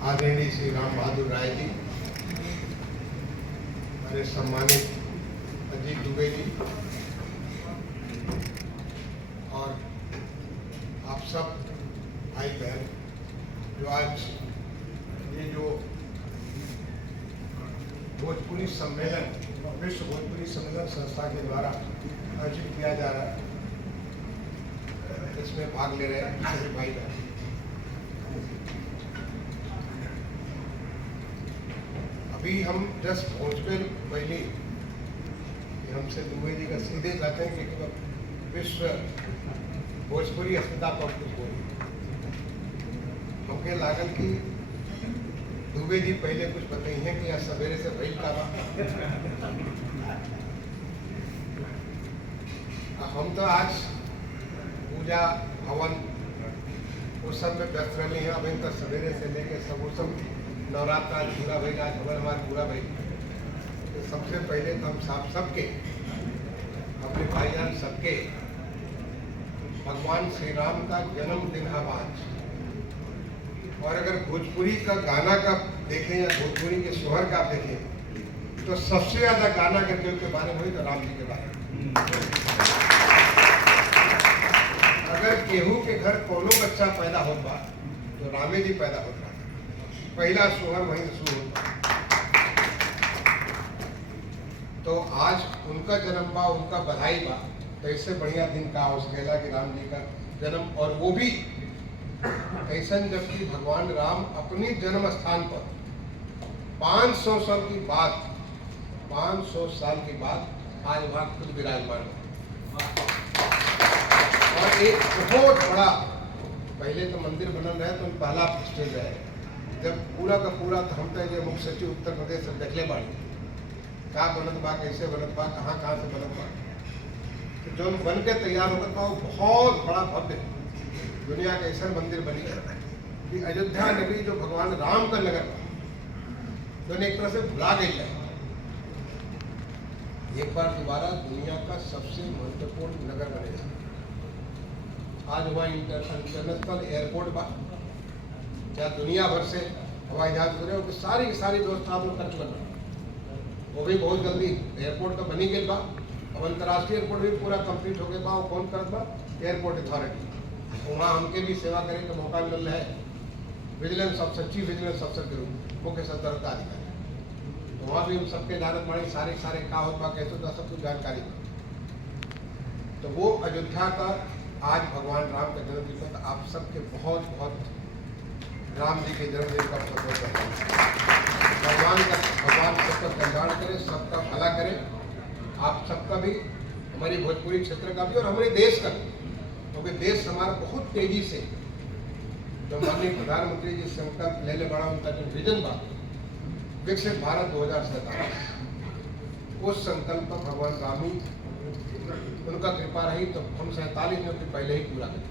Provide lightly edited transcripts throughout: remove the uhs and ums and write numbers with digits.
आदरणीय श्री राम बहादुर राय जी, हमारे सम्मानित अजीत दुबे जी और आप सब भाई बहन जो आज ये जो भोजपुरी सम्मेलन, विश्व भोजपुरी सम्मेलन संस्था के द्वारा आयोजित किया जा रहा है, इसमें भाग ले रहे हैं सभी भाई बहन। अभी हम जस्ट पहुँचने पहले हमसे दुबे जी का सीधे कहते हैं कि विश्व भोजपुरी अस्पताल पर कुछ बोली हमके लागल कि दुबे जी पहले कुछ बताइए कि आज सवेरे से भइल का बा। हम तो आज पूजा हवन उस सब में व्यस्त रहे हैं। अभी तक सवेरे से लेके सब वो सब नवरात्र आज पूरा भाई, आज खबर हमारा पूरा भाई। तो सबसे पहले तो हम साफ सबके अपने भाईजान सबके भगवान श्री राम का जन्मदिन है आज। और अगर भोजपुरी का गाना का देखें या भोजपुरी के सोहर का देखें तो सबसे ज्यादा गाना करके उनके बारे में हुई तो राम जी के बारे में। अगर केहू के घर कोनो बच्चा पैदा होता तो रामे जी पैदा होता, पहला सोहर वहीं से शुरू होता। तो आज उनका जन्म बा, उनका बधाई बा। तो इससे बढ़िया दिन का उसकेला कि राम जी का जन्म, और वो भी ऐसा जबकि भगवान राम अपनी जन्म स्थान पर 500 साल की बात, 500 साल के बाद आज वहां खुद विराजमान हो। और एक बहुत बड़ा, पहले तो मंदिर बनल रहे तो पहला स्टेज है, जब पूरा का पूरा तो हम तो मुख्य सचिव उत्तर प्रदेश से देखले बाड़ी का बनत बा, कैसे बनत बा, कहाँ से बनत बा। तो जो बन के तैयार होकर बा वो बहुत बड़ा भव्य दुनिया का ऐसा मंदिर बनी कि अयोध्या नगरी जो भगवान राम का नगर बा, तो एक तरह से भुला गई है। एक बार दोबारा दुनिया का सबसे महत्वपूर्ण नगर बनेगा। आज वहाँ इंटरनेशनल एयरपोर्ट बा, जहाँ दुनिया भर से हवाई जहाज जुड़े हो, सारी व्यवस्था आप लोग कर चुका, वो भी बहुत जल्दी एयरपोर्ट का बनी गई बा। अब अंतर्राष्ट्रीय एयरपोर्ट भी पूरा कंप्लीट हो गया बा। वो कौन करत बा? Airport authority. वहाँ हमके भी सेवा करने का मौका मिल रहा है, विजिलेंस अफसर, चीफ विजिलेंस अफसर के रूप, मुख्य सतर्कता अधिकारी। तो वहाँ भी हम सबके जानत मानी सारे का होता कैसे होता सब कुछ जानकारी। तो वो अयोध्या का आज भगवान राम का जन्मदिन है। तो आप सबके बहुत राम जी के जन्मदिन का अवसर है। भगवान सबका कल्याण करे, सबका भला करे, आप सबका भी, हमारी भोजपुरी क्षेत्र का भी और हमारे देश का भी। क्योंकि देश हमारा बहुत तेजी से, जो माननीय प्रधानमंत्री जी संकल्प ले बड़ा, उनका जो विजन बा विकसित भारत 2047, उस संकल्प पर भगवान राम ही उनका कृपा रही तो हम 47 दिनों के पहले ही पूरा करें।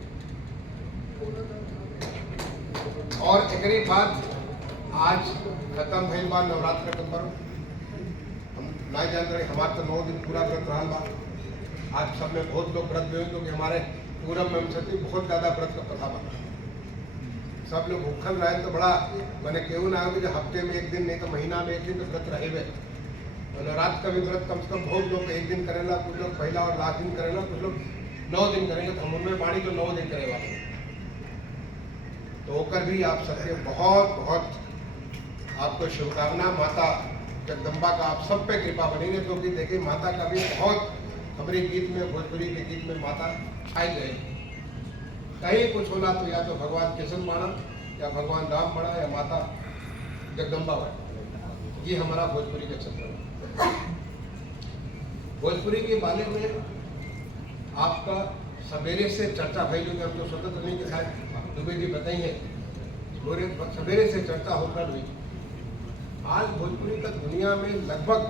और एक बात, आज खत्म भइल बा नवरात्र का पर्व। हम नहीं जान रहे, हमारे तो 9 दिन पूरा व्रत रहा बा। आज सब में बहुत लोग व्रत हुए, क्योंकि हमारे पूरब में हमसे बहुत ज्यादा व्रत का प्रथा बना। सब लोग भूखल रहे तो बड़ा मैंने केहू ना हो कि हफ्ते में एक दिन, नहीं तो महीना में एक दिन तो व्रत रहे। और नवरात्र का भी व्रत कम से कम बहुत लोग एक दिन करेला, कुछ लोग पहला और लास्ट दिन करेला, कुछ लोग 9 दिन करेंगे। तो हम उनमें बाड़ी तो 9 दिन करे वाले। तो होकर भी आप सबके बहुत आपको शुभकामना। माता जगदम्बा का आप सब पे कृपा बनेंगे, क्योंकि देखिए माता का भी बहुत हमारे गीत में, भोजपुरी के गीत में माता छाई गई। कहीं कुछ होना तो या तो भगवान कृष्ण माना, या भगवान राम माना, या माता जगदम्बा माना। ये हमारा भोजपुरी का क्षेत्र है। भोजपुरी के बारे में आपका सवेरे से चर्चा भई, जो हम तो स्वतंत्र नहीं के साथ दुबे जी बताइए, सवेरे से चर्चा होकर हुई। आज भोजपुरी का दुनिया में लगभग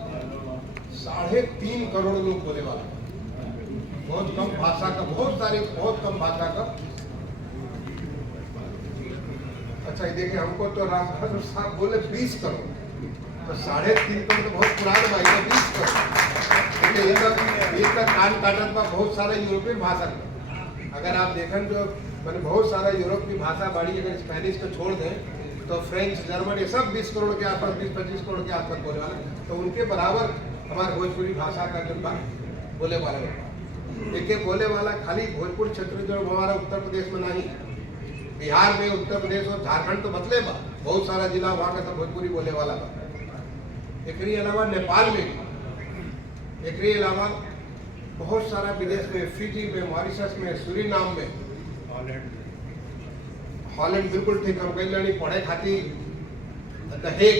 3.5 करोड़ लोग बोले वाले, बहुत कम भाषा का, बहुत कम भाषा का। अच्छा ये देखिए, हमको तो राम साहब बोले 20 करोड़, तो 3.5 करोड़ तो बहुत पुराना भाई है। 20 करोड़ ये तक कान काटत बा बहुत सारा यूरोपियन भाषा का। अगर आप देखें तो मैंने बहुत सारा यूरोप की भाषा बाड़ी, अगर स्पेनिश को छोड़ दें तो फ्रेंच, जर्मन, ये सब 20 करोड़ के आसपास, 20-25 करोड़ के आसपास बोले वाले, तो उनके बराबर हमारे भोजपुरी भाषा का जो बोले वाला होता। देखिए, बोले वाला खाली भोजपुर क्षेत्र जो हमारा उत्तर प्रदेश में नहीं, बिहार में, उत्तर प्रदेश और झारखंड तो बतले बा, बहुत सारा जिला वहाँ का सब भोजपुरी बोले वाला बा। एकरी अलावा नेपाल में भी, एकरी अलावा बहुत सारा विदेश में, फिजी में, मॉरिशस में, सूरीनाम में, हॉलैंड, बिल्कुल ठीक, हम गई लड़ी पढ़े खातिर द हेग,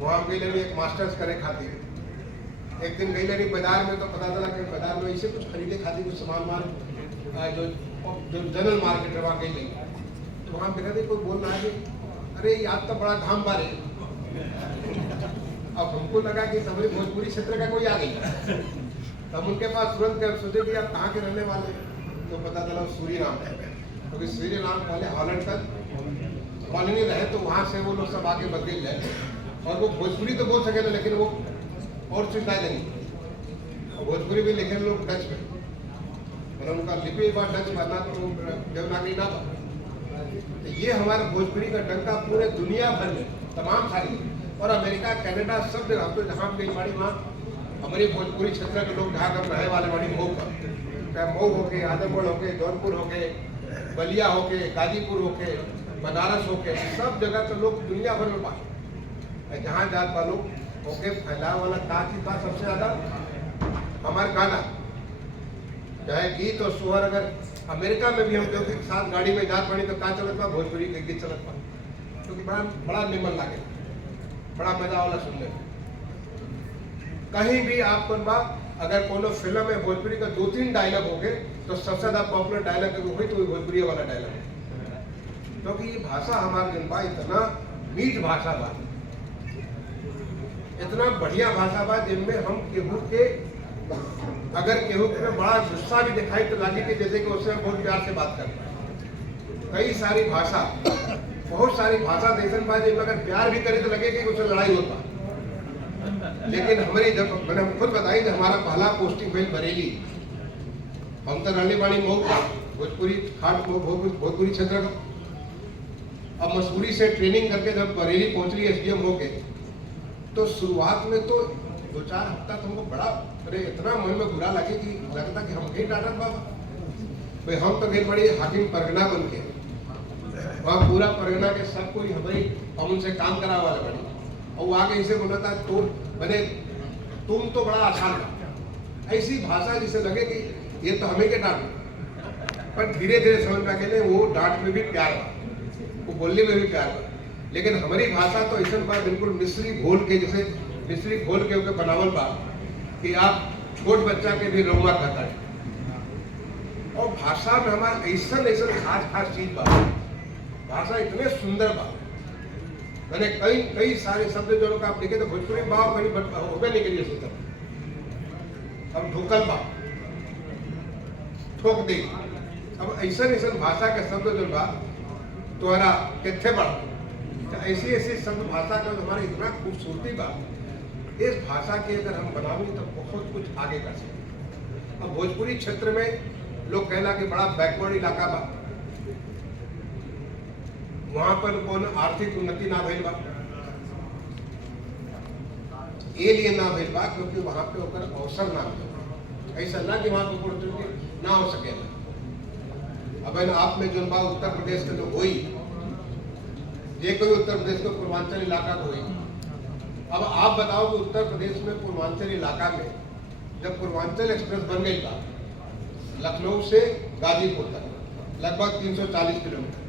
वहाँ गई लड़ी एक मास्टर्स करे खातिर। एक दिन गई लड़ी बाजार में, तो पता चला कि बाजार में इसे कुछ खरीदे खातिर कुछ सामान जो जनरल मार्केट है वहाँ गई लड़ी, तो वहाँ देखा कोई बोल रहा है कि अरे आज तो बड़ा घाम बारे। अब हमको लगा कि हमारे भोजपुरी क्षेत्र का कोई आ गई, हम उनके पास तुरंत सोचे कि आप कहाँ के रहने वाले, तो पता चला सूरीनाम है, क्योंकि सूरीनाम पहले हॉलैंड तक कॉलोनी रहे, तो वहाँ से वो लोग सब आके बदल गए, और वो भोजपुरी तो बोल सके थे, लेकिन वो और सुविधाएं नहीं, भोजपुरी भी लिखे लोग डच में, मतलब उनका लिपि बार डच बना, तो देवनागरी ना बना। तो ये हमारा भोजपुरी का डंका पूरे दुनिया भर में तमाम सारी, और अमेरिका, कनाडा, सब जगह, तो जहाँ गई बाड़ी वहाँ हमारी भोजपुरी क्षेत्र के लोग जहाँ कर रहे वाले बाड़ी मऊ का, चाहे मऊ हो के, आजमगढ़ हो के, जौनपुर हो के, बलिया हो के, गाजीपुर हो के, बनारस हो के, सब जगह के लोग दुनिया भर में पाए, जहाँ जात वालों होके फैलाव वाला का चीज था सबसे ज्यादा हमारे गाना, चाहे गीत और सुहर। अगर अमेरिका में भी हम लोग एक साथ गाड़ी में जात पड़ी तो का चलत बा, भोजपुरी के गीत चलत बा, क्योंकि बड़ा निमन लागे, बड़ा मजा वाला सुनने में। कहीं भी आप बा, अगर कोनो फिल्म में भोजपुरी का 2-3 डायलॉग हो गए, तो सबसे ज्यादा पॉपुलर डायलॉग हुई तो भोजपुरी वाला डायलॉग है, क्योंकि ये भाषा हमारे जनता इतना मीठ भाषा बा, इतना बढ़िया भाषा बा, जिनमें हम केहू के, अगर केहू के बड़ा गुस्सा भी दिखाई तो लगे कि जैसे कि उससे हम बहुत प्यार से बात करते हैं। कई सारी भाषा, बहुत सारी भाषा देशन बा, जिनमें अगर प्यार भी करे तो लगे कि उससे लड़ाई होता। लेकिन हमारी, जब मैंने खुद बताई कि हमारा पहला पोस्टिंग हुई बरेली, हम तो रहने वाली मऊ का, भोजपुरी खाट भोजपुरी क्षेत्र का। अब मसूरी से ट्रेनिंग करके जब बरेली पहुंच रही SDM हो के, तो शुरुआत में तो 2-4 हफ्ता तो हमको बड़ा, अरे इतना मन में बुरा लगे कि लगता कि हम कहीं डांटत बाबा भाई, हम तो गए बड़ी हाकिम परगना बन के, वहाँ पूरा परगना के सब कोई हमारी, हम उनसे काम करा वाले बड़ी, और वो आगे इसे बोला था तो मैंने तुम तो बड़ा आसान था, ऐसी भाषा जिसे लगे कि ये तो हमें के डांट, पर धीरे धीरे समझ में आके वो डांट में भी प्यार हुआ, वो बोलने में भी प्यार हुआ। लेकिन हमारी भाषा तो ऐसा बा, बिल्कुल मिश्री घोल के, जैसे मिश्री घोल के ऊपर बनावल बा कि आप छोट बच्चा के भी रउआ कहता है। और भाषा में हमारा ऐसा ऐसा खास चीज बा, भाषा इतने सुंदर बा, मैंने कई सारे शब्द जो लोग आप देखे तो भोजपुरी बा कहीं होगा नहीं के लिए सोचा, अब ढोकल बा, ठोक दे, अब ऐसा भाषा के शब्द जो बा तोहरा किथे बड़ा, तो ऐसी शब्द भाषा का हमारा इतना खूबसूरती बा, इस भाषा के अगर हम बनावे तो बहुत कुछ आगे कर सकते। अब भोजपुरी क्षेत्र में लोग कहला कि बड़ा बैकवर्ड इलाका बा, वहां पर कौन आर्थिक उन्नति ना भइल बा, ये लिए ना भइल बा क्योंकि वहां पे ओकर अवसर ना मिले, ऐसा ना कि वहां पे अपॉर्चुनिटी ना हो सके। अब आप में जो बा उत्तर प्रदेश के जो हुई, ये कोई उत्तर प्रदेश को पूर्वांचल इलाका को हुई। अब आप बताओ कि उत्तर प्रदेश में पूर्वांचल इलाका में जब पूर्वांचल एक्सप्रेस बन गई था, लखनऊ से गाजीपुर तक लगभग 340 किलोमीटर,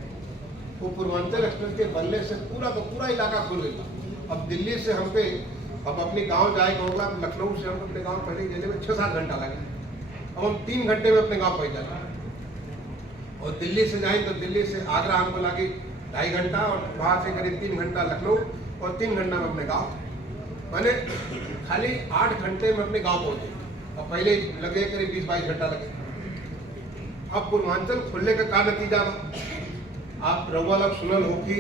वो पूर्वांचल एक्सप्रेस के बनने से पूरा का पूरा इलाका खुल गया। अब दिल्ली से हम अपने गांव जाए होगा, लखनऊ से हम अपने गांव पहले जाने में 6-7 घंटा लगे, अब हम 3 घंटे में अपने गांव पहुंच जाए। और दिल्ली से जाए तो दिल्ली से आगरा हमको लगे 2.5 घंटा, और वहाँ से करीब 3 घंटा लखनऊ, और 3 घंटा में अपने गाँव, मैंने खाली 8 घंटे में अपने गाँव पहुँचे। और पहले लगे करीब 20-22 घंटा लगे। अब पूर्वांचल खुलने का नतीजा आप रउआ लोग सुनल हो कि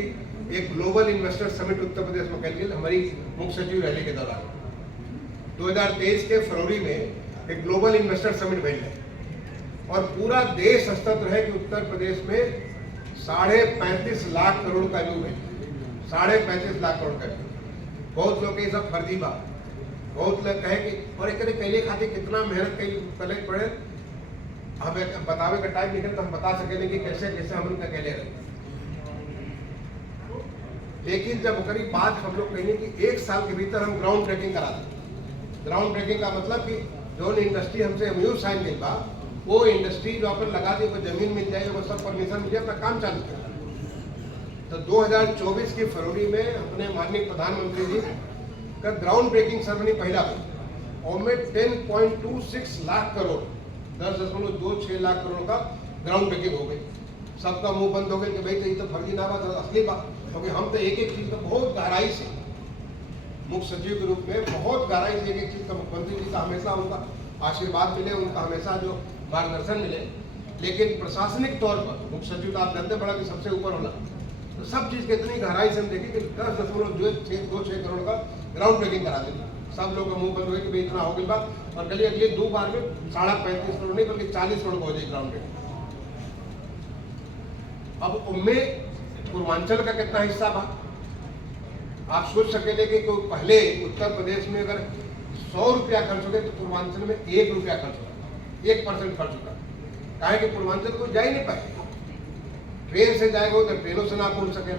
एक global investor summit Uttar Pradesh में कल हमारी मुख्य सचिव रहने के दौरान 2023 के फरवरी में एक ग्लोबल इन्वेस्टर समिट भइल है, और पूरा देश स्तर है कि उत्तर प्रदेश में 35.5 लाख करोड़ का व्यू है। 35.5 लाख करोड़ का। बहुत लोग ये सब फर्जी बा, बहुत लोग कहे कि और एक कैले खातिर कितना मेहनत करे पड़े, हमें बतावे का टाइम निकले तो हम बता सकेंगे कि कैसे कैसे हम उनका कैले रहे। लेकिन जब करीब बात हम लोग कहेंगे कि 1 साल के भीतर हम ग्राउंड ब्रेकिंग करा दें। ग्राउंड ब्रेकिंग का मतलब कि जो इंडस्ट्री हमसे एमयू साइन मिल बा, वो इंडस्ट्री जो अपन लगा दी, वो जमीन मिल जाए, वो सब परमिशन मिल जाए, अपना काम चालू करें। तो 2024 की फरवरी में अपने माननीय प्रधानमंत्री जी का ग्राउंड ब्रेकिंग सेरेमनी पहला हुई और में 10.26 लाख करोड़ 10.26 लाख करोड़ का ग्राउंड ब्रेकिंग हो गई। सबका मुंह बंद हो गया कि भाई तो ये तो फर्जी ना बात, असली बात, क्योंकि हम तो एक एक चीज को बहुत गहराई से मुख्य सचिव के रूप में बहुत गहराई से एक एक चीज का मुख्यमंत्री जी का हमेशा उनका आशीर्वाद मिले, उनका हमेशा जो मार्गदर्शन मिले। लेकिन प्रशासनिक तौर पर मुख्य सचिव का आप जानते बड़ा कि सबसे ऊपर होना, तो सब चीज के इतनी गहराई से हम देखें कि 10.26 करोड़ का ग्राउंड ब्रेकिंग करा देंगे। सब लोग का मुंह बंद हुए कि भाई इतना हो गई बात, और कल अगले 2 बार में 35.5 करोड़ नहीं बल्कि 40 करोड़ हो जाए ग्राउंड ब्रेकिंग। अब उनमें पूर्वांचल का कितना हिस्सा बा, आप सोच सकेंगे कि कोई पहले उत्तर प्रदेश में अगर 100 रुपया खर्च हो गए तो पूर्वांचल में 1 रुपया खर्च होगा, 1% खर्च होगा। कहा कि पूर्वांचल को जा ही नहीं पाए, ट्रेन से जाएगा तो ट्रेनों से ना पहुंच सके,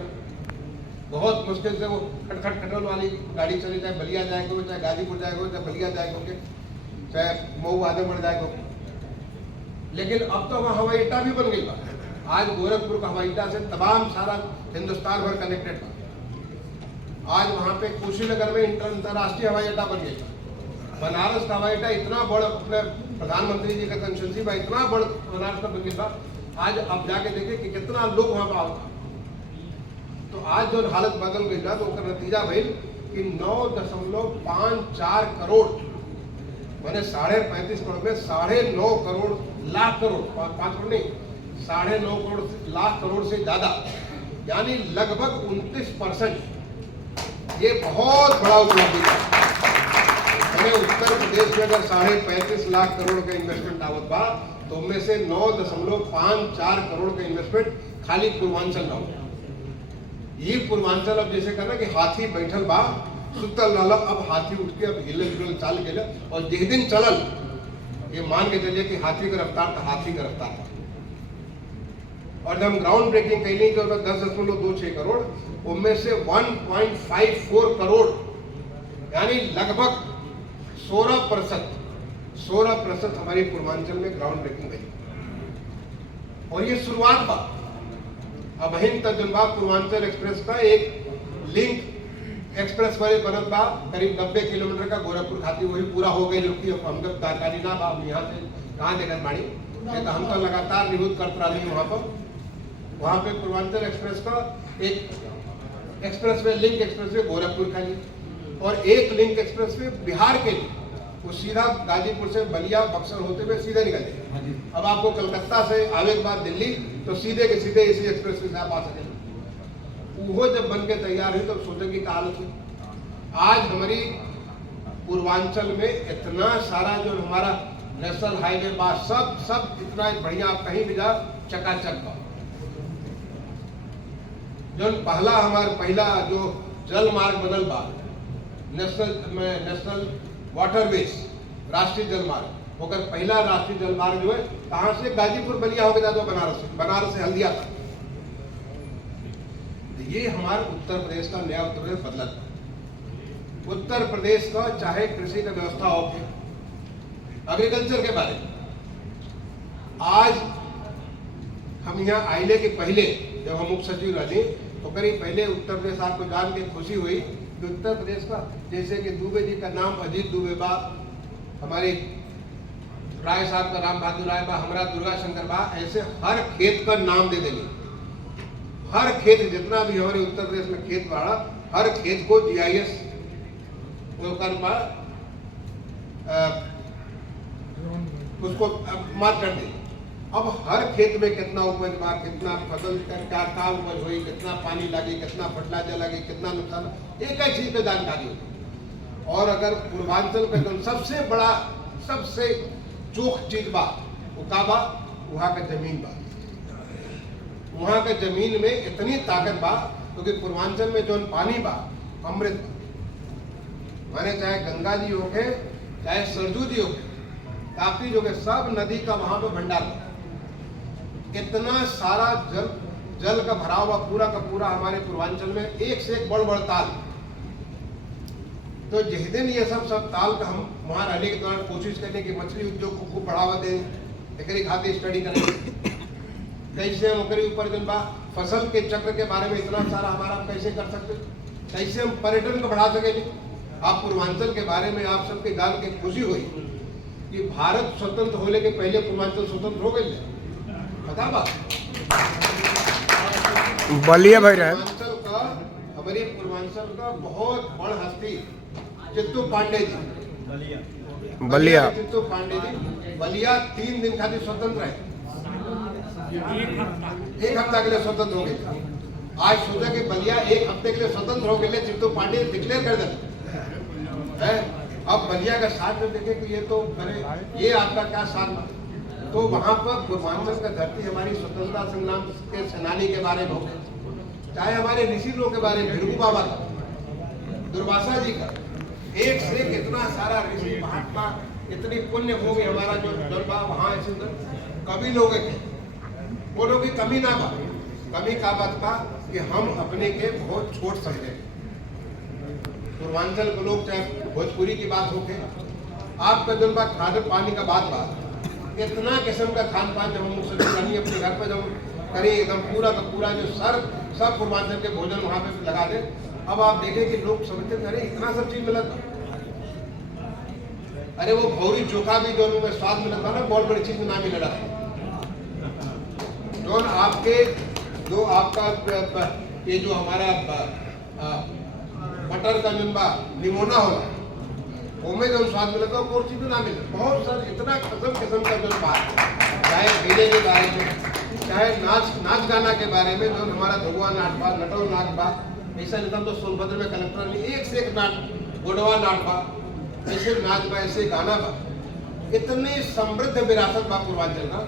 बहुत मुश्किल से वो खटखट खटल वाली गाड़ी चली, चाहे बलिया जाएगा, चाहे गाजीपुर जाएगा, चाहे बलिया जाएगा, चाहे मऊ आजमगढ़ जाएगा। लेकिन अब तो वहाँ हवाई अड्डा भी बन गई बा। आज गोरखपुर का हवाई अड्डा से तमाम सारा हिंदुस्तान भर कनेक्टेड था। आज वहाँ पे कुशीनगर में अंतर्राष्ट्रीय हवाई अड्डा बन गया। बनारस का हवाई अड्डा इतना बड़ा, अपने प्रधानमंत्री जी का कंसल्टेंसी बा, इतना बड़ा बनारस का बन गया। आज अब जाके देखे कि कितना लोग वहाँ पर आओ। तो आज जो हालत बदल गई ना, तो उसका नतीजा भाई कि 9.54 करोड़ मैंने 35.5 करोड़ में 9.5 करोड़ लाख करोड़, 5 करोड़ नहीं, 9.5 करोड़ लाख करोड़ से ज्यादा, यानी लगभग 29%। ये बहुत बड़ा उपलब्धि है। हमें उत्तर प्रदेश में अगर 35.5 लाख करोड़ का इन्वेस्टमेंट आवत बा, तो उनमें से 9.54 करोड़ का इन्वेस्टमेंट खाली पूर्वांचल ना हो। ये पूर्वांचल अब जैसे कहना कि हाथी बैठल बा सुतल नाला, अब हाथी उठ के अब हिल जुल चाल के, और जिस दिन चलल ये मान के चलिए कि हाथी का रफ्तार था, हाथी का रफ्तार था। और जब हम ग्राउंड ब्रेकिंग कैली तो 10.26 करोड़, उनमें से 1.54 करोड़ यानी लगभग 16% हमारी पूर्वांचल में ग्राउंड ब्रेकिंग गई। और ये शुरुआत बा। अब हिंद तजुर्बा पूर्वांचल एक्सप्रेस का एक लिंक एक्सप्रेस वे बनत बा, करीब 90 किलोमीटर का गोरखपुर खाती, वही पूरा हो गई। जो कि हम जब जानकारी ना बा यहाँ से कहाँ देखकर बाड़ी, तो हम तो लगातार निहुत करते रही हैं वहाँ पे पूर्वांचल एक्सप्रेस का एक express way, link express way Gorakhpur का लिए, और एक लिंक एक्सप्रेस वे बिहार के लिए, वो सीधा गाजीपुर से बलिया बक्सर होते हुए सीधे निकल जाए। अब आपको कलकत्ता से आने के बाद दिल्ली, तो सीधे के सीधे इसी एक्सप्रेस वे से आप आ सकेंगे। वो जब बन के तैयार हुई तो सोचे की हालत हुई। आज हमारी पूर्वांचल में इतना सारा जो हमारा नेशनल हाईवे बा, सब इतना बढ़िया, आप कहीं भी जा चकाचक बा। जो पहला जो जल मार्ग बनल बा, नेशनल वाटरवेज, राष्ट्रीय जल मार्ग, होकर पहला राष्ट्रीय जल मार्ग जो है कहां से गाजीपुर बलिया हो गया, बनारस से हल्दिया था। ये हमारे उत्तर प्रदेश का नया उत्तर प्रदेश बदला। उत्तर प्रदेश का चाहे कृषि का व्यवस्था हो, एग्रीकल्चर के बारे में आज हम यहाँ आइले के पहले जब हम मुख्य सचिव रहे, तो करीब पहले उत्तर प्रदेश आपको जान के खुशी हुई कि उत्तर प्रदेश का, जैसे कि दुबे जी का नाम अजीत दुबे बा, हमारे राय साहब का राम बहादुर राय बा, हमारा दुर्गा शंकर बा, ऐसे हर खेत का नाम दे देंगे। हर खेत जितना भी हमारे उत्तर प्रदेश में खेत बाड़ा, हर खेत को GIS उसको मार्क कर दे। अब हर खेत में कितना उपज बा, कितना फसल क्या उपज हुई, कितना पानी लगी, कितना फर्टिलाइजर लगी, कितना नुकसान, एक ही चीज पे जानकारी होती। और अगर पूर्वांचल का जो सबसे बड़ा, सबसे चोख चीज बा, वो का बा, वहाँ का जमीन बा। वहाँ के जमीन में इतनी ताकत बा क्योंकि पूर्वांचल में जो पानी बा अमृत माने, चाहे गंगा जी हो के चाहे सरजू जी हो के ताप्ती जो के सब नदी का वहां पे भंडार है। इतना सारा जल का भरा हुआ पूरा का पूरा हमारे पूर्वांचल में, एक से एक बड़ ताल। तो जिस दिन ये सब ताल का हम वहाँ रहने के दौरान कोशिश करने की मछली उद्योग को खूब बढ़ावा दें, एक खाते स्टडी करें कैसे हम ओकरे ऊपर जन बा फसल के चक्र के बारे में इतना सारा हमारा कैसे कर सकते, कैसे हम पर्यटन को बढ़ा सकेंगे। आप पूर्वांचल के बारे में आप सबके गाल के खुशी हुई कि भारत स्वतंत्र होने के पहले पूर्वांचल स्वतंत्र हो गए, पता बा बलिया भाई रहे हमारी पूर्वांचल का बहुत बड़ हस्ती चित्तू पांडे जी, बलिया चित्तू पांडे जी बलिया 3 दिन खातिर स्वतंत्र है, एक हफ्ता के लिए स्वतंत्र हो गए। आज सोचा कि बलिया 1 हफ्ते के लिए स्वतंत्र हो गए, चित्तू पांडे डिक्लेयर कर देते है। अब बलिया का साथ में देखे कि ये तो अरे ये आपका क्या साथ, तो वहां पर पूर्वांचल का धरती हमारी स्वतंत्रता संग्राम के सेनानी के बारे में हो, चाहे हमारे ऋषि लोग के बारे में, भृगु बाबा का, दुर्वासा जी का, एक से एक इतना सारा ऋषि महात्मा, इतनी पुण्य भूमि हमारा जो दरबार वहाँ ऐसे कवि लोग वो लोग की कमी ना बा, कमी का बात था कि हम अपने के बहुत छोट समझे। पूर्वांचल के लोग चाहे भोजपुरी की बात हो के आपका जो बात खाद्य पानी का बात बा, इतना किस्म का खान पान जब हम उससे अपने घर पर जब करें एकदम पूरा का पूरा जो सब पूर्वांचल के भोजन वहाँ पे लगा दे। अब आप देखें कि लोग समझते अरे इतना सब चीज मिला था, अरे वो भौरी चोखा भी जो में स्वाद मिला था ना, बहुत बड़ी चीज में ना मिल रहा था। जो आपके जो आपका ये जो हमारा बटर का जिनबा निमोना होला उसमें जो स्वाद मिला था वो चीज ना मिले। बहुत सारे इतना किस्म का जो बात, चाहे खेले के बारे में, चाहे नाच गाना के बारे में, जो हमारा धुआ नाट बा, नटो नाच बा, ऐसा निकल तो सोनभद्र में कलेक्टर ने एक से एक नाट, गोडवा नाट बा, ऐसे नाच बा, ऐसे गाना बा, इतनी समृद्ध विरासत बा पूर्वांचल का।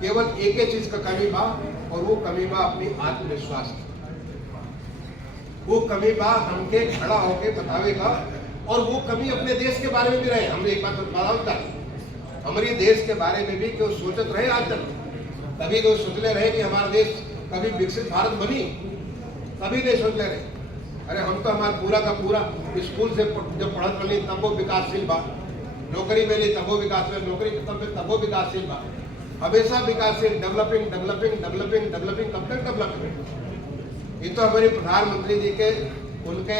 केवल एक ही चीज का कमी बा और वो कमी बा अपनी आत्मविश्वास, वो कमी बा हमके खड़ा होके बतावेगा। और वो कमी अपने देश के बारे में भी रहे, हमने एक बात बताऊंगा, हमारे देश के बारे में भी क्यों सोचत रहे, आज तक कभी कोई सोचले रहे कि हमारा देश कभी विकसित भारत बनी, कभी नहीं सोचले रहे। अरे हम तो हमारा पूरा का पूरा स्कूल से जब पढ़त रही तब वो विकासशील बा, नौकरी मिली तब वो विकासशील, नौकरी तब वो विकासशील बा, हमेशा विकासशील, डेवलपिंग डेवलपिंग डेवलपिंग डेवलपिंग, कब तक डेवलपिंग। ये तो हमारे प्रधानमंत्री जी के उनके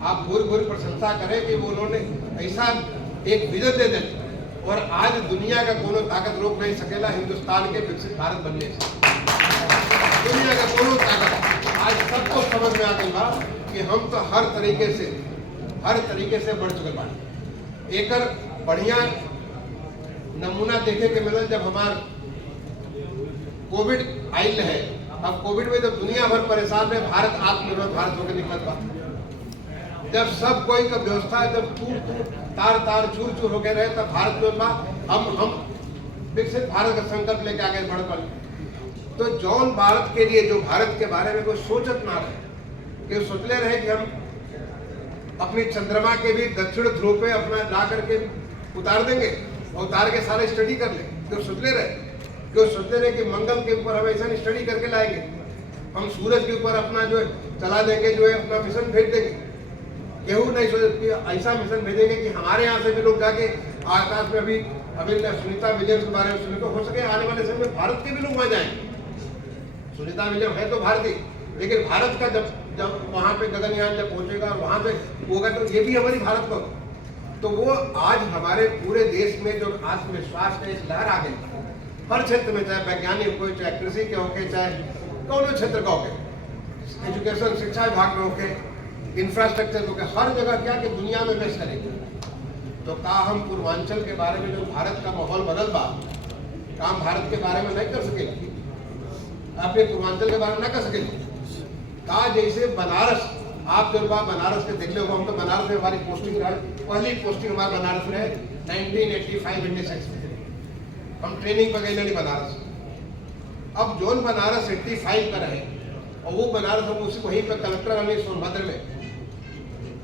आप भूरी प्रशंसा करें कि वो उन्होंने ऐसा एक विजन दे दें और आज दुनिया का कोनो ताकत रोक नहीं सकेला हिंदुस्तान के विकसित भारत बनने से। दुनिया का कोनो ताकत आज सबको समझ में आ गई बा कि हम तो हर तरीके से बढ़ चुके बात। एक बढ़िया नमूना देखे के मिला जब हमार कोविड आयल है। अब कोविड में जब दुनिया भर परेशान है, भारत आत्मनिर्भर भारत होकर निकल बा। जब सब कोई का व्यवस्था जब तार चूर होकर रहे तब भारत में हम विकसित भारत का संकल्प लेके आगे बढ़ पड़े। तो जौन भारत के लिए जो भारत के बारे में कोई सोचत ना रहे कि सोचले रहे कि हम अपनी चंद्रमा के भी दक्षिण ध्रुव पे अपना ला करके उतार देंगे और उतार के सारे स्टडी कर ले, क्यों सोचले रहे कि मंगल के ऊपर हम ऐसा स्टडी करके लाएंगे, हम सूरज के ऊपर अपना जो है चला देंगे, जो है अपना मिशन भेज देंगे। केहू नहीं सोच कि ऐसा मिशन भेजेंगे कि हमारे यहाँ से भी लोग जाके आकाश में अभी सुनीता विलियम्स के बारे में सुने, तो हो सके आने वाले समय में भारत के भी लोग वहाँ जाएंगे। सुनीता विलियम है तो भारतीय, लेकिन भारत का जब वहाँ पे गगनयान जब पहुंचेगा और वहाँ पे होगा तो ये भी हमारी भारत को, तो वो आज हमारे पूरे देश में जो आत्मविश्वास का लहर आ गई हर क्षेत्र में, चाहे वैज्ञानिक हो, चाहे कृषि के होके, चाहे कौन क्षेत्र का होके, एजुकेशन शिक्षा विभाग में होके, इंफ्रास्ट्रक्चर होके, हर जगह क्या कि दुनिया में बेस्ट करेंगे। तो का हम पूर्वांचल के बारे में जो भारत का माहौल बदल बा, काम भारत के बारे में नहीं कर सकेंगे, अपने पूर्वांचल के बारे में न कर सकेंगे। का जैसे बनारस, आप जब बनारस के देख लो, हम तो बनारस में हमारी पोस्टिंग रही, पहली पोस्टिंग हमारे बनारस में 1985-86 में हम ट्रेनिंग पर गए नहीं बनारस। अब जोन बनारस 85 का रहे और वो बनारस हम उसी वहीं पर कलेक्टर बने सोनभद्र में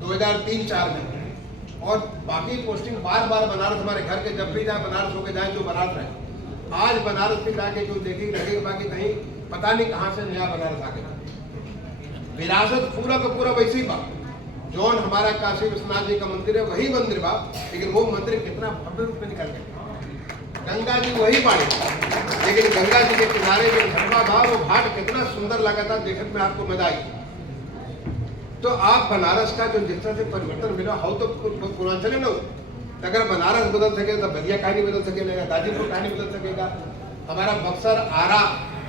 2003-04 में, और बाकी पोस्टिंग बार बार बनारस, हमारे घर के जब भी जाए बनारस होके जाए जो बनारस रहे। आज बनारस में जाके जो देखी लगेगा बाकी कहीं पता नहीं कहाँ से नया बनारस आ गया। विरासत पूरा का पूरा वैसी बा, जौन हमारा काशी विश्वनाथ जी का मंदिर है वही मंदिर बा, लेकिन वो मंदिर कितना भव्य रूप में निकल गया। गंगा जी वही पानी, लेकिन गंगा जी के किनारे जो झरना था वो घाट कितना सुंदर लगा था, देखने में आपको मजा आई। तो आप बनारस का जो जिस तरह से परिवर्तन मिला हो तो पूर्वांचल में ना, अगर बनारस बदल सके तो बलिया कहानी बदल सकेगा, गाजीपुर कहानी बदल सकेगा, हमारा बक्सर, आरा,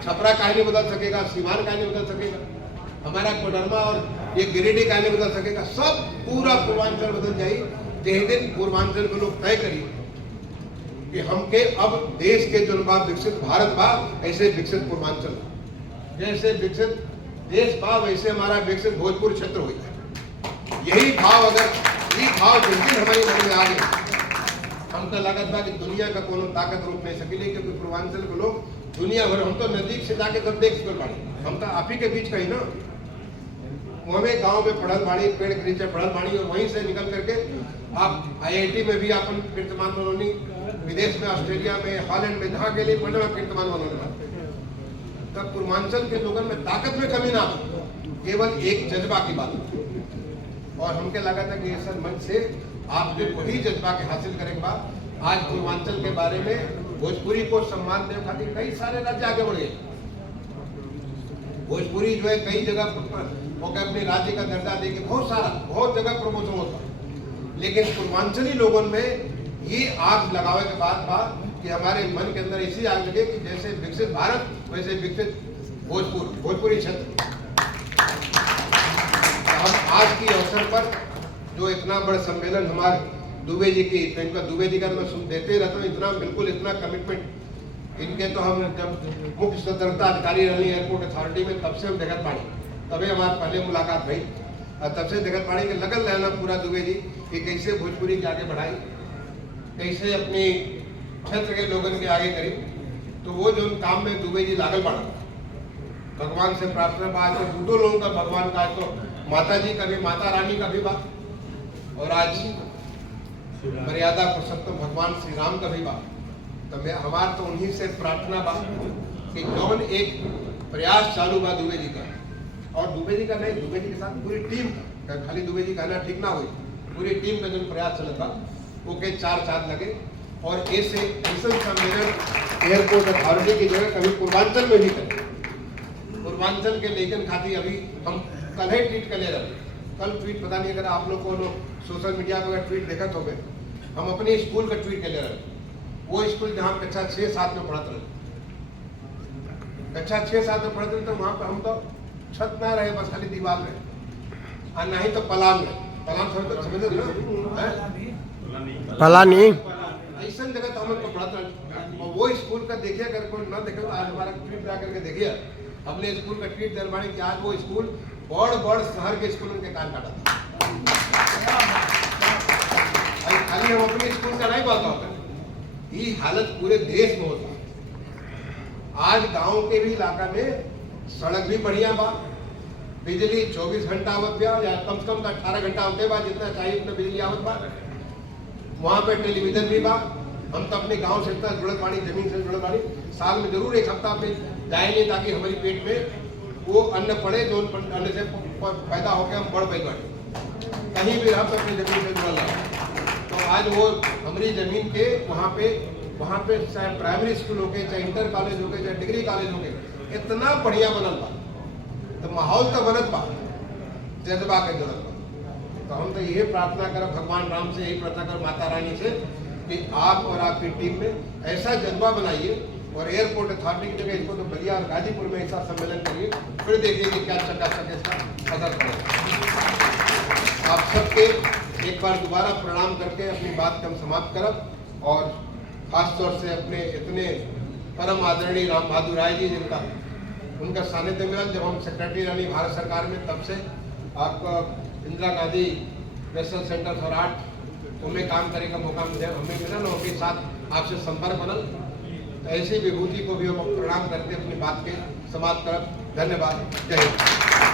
छपरा कहानी बदल सकेगा, सीवान कहानी बदल सकेगा, हमारा कोडरमा और ये गिरिडीह कहानी बदल सकेगा। सब पूरा पूर्वांचल बदल जाए। यही दिन पूर्वांचल के लोग तय करिए कि हम के अब देश के जो बा विकसित भारत बा, ऐसे विकसित पूर्वांचल, जैसे विकसित देश बा वैसे हमारा विकसित भोजपुर क्षेत्र हुई है। यही भाव अगर ये भाव जिस दिन हमारी मन में आ गए, हम तो लागत बा कि दुनिया का कोनो ताकत रोक नहीं सकेली, क्योंकि पूर्वांचल के लोग दुनिया भर, हम तो नजदीक से जाके सब देख कर बाड़ी, हम तो आप ही के बीच कहीं ना, हमें गांव में पढ़ल बाड़ी, पेड़ के नीचे पढ़ल बाड़ी, और वहीं से निकल करके आप IIT में भी अपन कीर्तिमान बनोनी, विदेश में, ऑस्ट्रेलिया में, हॉलैंड में, जहाँ के लिए पढ़ने में कीर्तिमान बनोनी। तब पूर्वांचल के लोगों में ताकत में कमी ना हो, केवल एक जज्बा की बात, और हमके लगा था कि सर मंच से आप जो वही जज्बा के हासिल करेंगे बाद आज पूर्वांचल के बारे में भोजपुरी को सम्मान देने खातिर कई सारे राज्य आगे बढ़ गए। भोजपुरी जो है कई जगह अपने राज्य का दर्जा देके बहुत जगह प्रमोशन होता, लेकिन पूर्वांचली लोगों में ये आग लगावे के बाद कि हमारे मन के अंदर ऐसी आग लगे कि जैसे विकसित भारत वैसे विकसित भोजपुरी क्षेत्र। हम आज की अवसर पर जो इतना बड़ा सम्मेलन हमारे दुबे जी की, तो इनका दुबे जी का मैं देते रहता हूँ, इतना बिल्कुल इतना कमिटमेंट इनके, तो हम जब मुख्य सतर्कता अधिकारी रही एयरपोर्ट अथॉरिटी में, तब से हम देखत पानी, तभी हमारी पहले मुलाकात भई, और तब से देखत पानी कि लगल रहना पूरा दुबे जी कि कैसे भोजपुरी के आगे बढ़ाई, कैसे अपनी क्षेत्र के लोगों के आगे करी। तो वो जो काम में दुबे जी लागल पड़ा, भगवान से प्रार्थना बा, तो दूधो लोगों का भगवान का, तो माता जी का भी, माता रानी का भी बा, और आज मर्यादा पुरुषोत्तम भगवान श्री राम का भी बा। तो मैं हमार तो उन्हीं से प्रार्थना बा कि कौन एक प्रयास चालू बा दुबे जी का, और दुबे जी का नहीं, दुबे जी के साथ पूरी टीम का, खाली दुबे जी कहना ठीक ना हुई, पूरी टीम का जो प्रयास चलता वो के 4 चांद लगे, और ऐसे सम्मेलन एयरपोर्ट अथॉरिटी की जगह कभी पूर्वांचल में भी करें। पूर्वांचल के लेकिन खाती अभी हम कल ही ट्वीट कर ले रहे, कल ट्वीट पता नहीं, अगर आप लोग को सोशल मीडिया पर ट्वीट देखा तो हम अपने स्कूल का ट्वीट कर ले रहे, वो स्कूल जहाँ कक्षा 6-7 में पढ़ते रहे, कक्षा 6-7 में पढ़ते रहे, तो वहाँ पर हम तो छत ना रहे, बस खाली दीवार में, और ना ही तो पलान में, पलान समझते ना, पलानी ऐसा जगह तो हम लोग पढ़ाते रहे। और वो स्कूल का देखिए, अगर कोई ना देखे तो आज हमारा ट्वीट जा करके देखिए, अपने स्कूल का ट्वीट दरबारी कि आज वो स्कूल बड़ शहर के स्कूलों के कान काटा था। खाली हम अपने स्कूल का नहीं बोलता होता, ये हालत पूरे देश में होता। आज गांव के भी इलाका में सड़क भी बढ़िया बा, बिजली 24 घंटा आवत बा, या कम से कम 18 घंटा होते बा, जितना चाहिए उतना बिजली आवत बा। वहाँ पे टेलीविजन भी बा, हम तो अपने गांव से इतना जुड़त बाड़ी, जमीन से जुड़त बाड़ी, साल में जरूर एक हफ्ता में जाएंगे ताकि हमारी पेट में वो अन्न पड़े जो अन्न से पैदा होकर हम बढ़ पाए बाड़ी, कहीं भी हम अपनी जमीन से जुड़ल रहा। तो आज वो हमारी जमीन के वहाँ पे चाहे प्राइमरी स्कूल हो गए, चाहे इंटर कॉलेज हो गए, चाहे डिग्री कॉलेज हो गए, इतना बढ़िया बनल बा, तो माहौल तो बनत बा, जज्बा के जरूरत बा। तो हम तो यही प्रार्थना करें भगवान राम से, यही प्रार्थना करें माता रानी से कि आप और आपकी टीम में ऐसा जज्बा बनाइए, और एयरपोर्ट अथॉरिटी की जगह इसको तो बलिया और गाजीपुर में ऐसा सम्मेलन करिए, फिर देखिए कि क्या चकाचक इसका असर पड़ेगा। आप सबके एक बार दोबारा प्रणाम करके अपनी बात को हम समाप्त करब, और खासतौर से अपने इतने परम आदरणीय राम बहादुर राय जी, जिनका उनका सानिध्य मिला जब हम सेक्रेटरी रही भारत सरकार में, तब से आपका Indira Gandhi national centre for art उनमें काम करने का मौका हमें मिला ना, उनके साथ आपसे संपर्क बनल। तो ऐसी विभूति को भी हम प्रणाम करके अपनी बात के समाप्त कर धन्यवाद। जय हिंद।